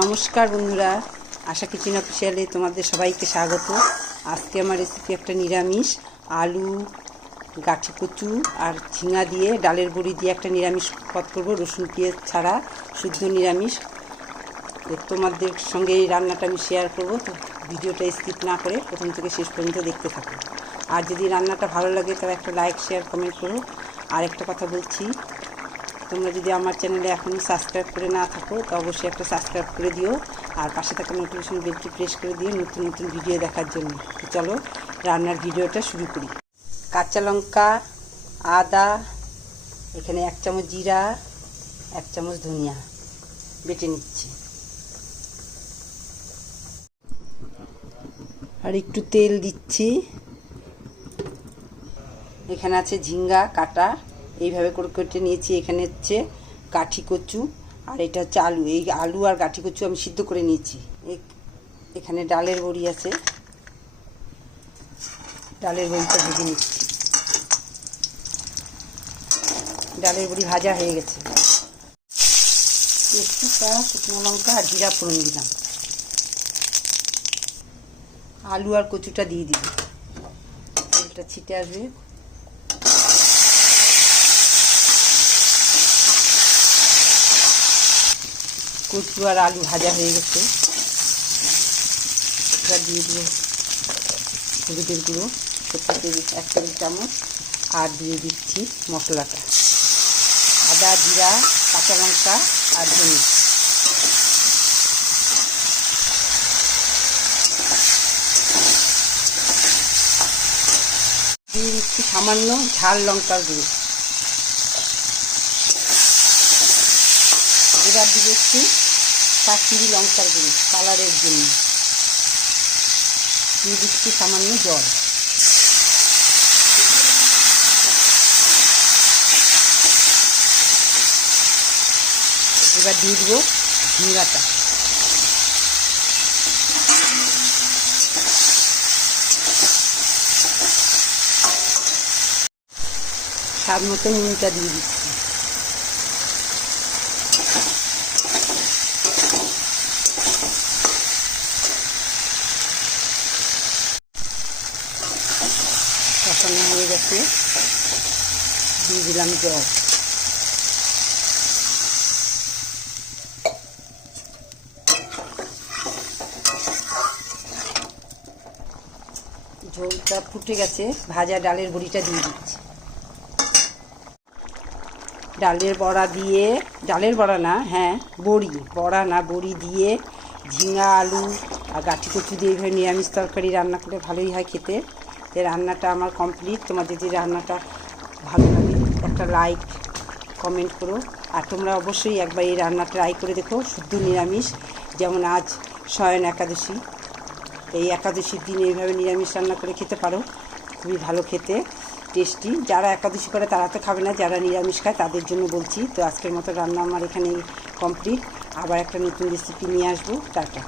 নমস্কার বন্ধুরা, আশা কিচেন অফিসিয়ালে তোমাদের সবাইকে স্বাগত। আজকে আমার রেসিপি একটা নিরামিষ আলু, গাঠি কচু আর ঝিঙা দিয়ে ডালের বড়ি দিয়ে একটা নিরামিষ পদ করবো, রসুন পেঁয়াজ ছাড়া, শুদ্ধ নিরামিষ। তোমাদের সঙ্গে এই রান্নাটা আমি শেয়ার করবো, তো ভিডিওটা স্কিপ না করে প্রথম থেকে শেষ পর্যন্ত দেখতে থাকো। আর যদি রান্নাটা ভালো লাগে তবে একটা লাইক, শেয়ার, কমেন্ট করো। আর একটা কথা বলছি, তোমরা যদি আমার চ্যানেলে এখনও সাবস্ক্রাইব করে না থাকো তো অবশ্যই একটা সাবস্ক্রাইব করে দিও, আর পাশে থাকা নোটিফিকেশন বেলটি প্রেস করে দিও নতুন নতুন ভিডিও দেখার জন্য। তো চলো রান্নার ভিডিওটা শুরু করি। কাঁচা লঙ্কা, আদা, এখানে 1 চামচ জিরা, 1 চামচ ধনিয়া বেটে নিচ্ছি, আর একটু তেল দিচ্ছি। এখানে আছে ঝিঙ্গা কাটা, এইভাবে করে কেটে নিয়েছি। এখানে হচ্ছে গাঠি কচু, আর এটা হচ্ছে আলু। এই আলু আর গাঠি কচু আমি সিদ্ধ করে নিয়েছি। এখানে ডালের বড়ি আছে, ডালের বড়িটা ভেজে নিচ্ছি। ডালের বড়ি ভাজা হয়ে গেছে। তেজপাতা, শুকনো লঙ্কা আর জিরা ফোড়ন দিলাম। আলু আর কচুটা দিয়ে দিব, তেলটা ছিটে আসবে। কচু আর আলু ভাজা হয়ে গেছে, এবার দিয়ে দিব হলুদের গুঁড়ো 1 টেবিল চামচ, আর দিয়ে দিচ্ছি মশলাটা, আদা, জিরা, কাঁচা লঙ্কা আর ধনিয়া। দিয়ে দিচ্ছি সামান্য ঝাল লঙ্কার গুঁড়ো। এবার দিয়ে দিচ্ছি কাশ্মীরি লঙ্কার গুঁড়ো কালারের জন্য। দিয়ে দিচ্ছি সামান্য জল। এবার দিয়ে দেবো ঝিঙ্গাটা। স্বাদ মতো নুনটা দিয়ে দিচ্ছি। কষানো হয়ে গেছে, দিয়ে দিলাম জল। ঝোলটা ফুটে গেছে, ভাজা ডালের বড়িটা দিয়ে দিচ্ছি। ডালের বড়া দিয়ে, ডালের বড়া না, হ্যাঁ বড়ি, বড়া না বড়ি দিয়ে ঝিঙা, আলু আর গাঠি কচু দিয়ে এইভাবে নিরামিষ তরকারি রান্না করলে ভালোই হয় খেতে। তো রান্নাটা আমার কমপ্লিট। তোমার যদি রান্নাটা ভালো লাগে একটা লাইক, কমেন্ট করো। আর তোমরা অবশ্যই একবার এই রান্না ট্রাই করে দেখো, শুদ্ধ নিরামিষ। যেমন আজ শয়ন একাদশী, এই একাদশীর দিন এইভাবে নিরামিষ রান্না করে খেতে পারো, খুবই ভালো খেতে, টেস্টি। যারা একাদশী করে তারা তো খাবে না, যারা নিরামিষ খায় তাদের জন্য বলছি। তো আজকের মতো রান্না আমার এখানেই কমপ্লিট। আবার একটা নতুন রেসিপি নিয়ে আসবো। টাটা।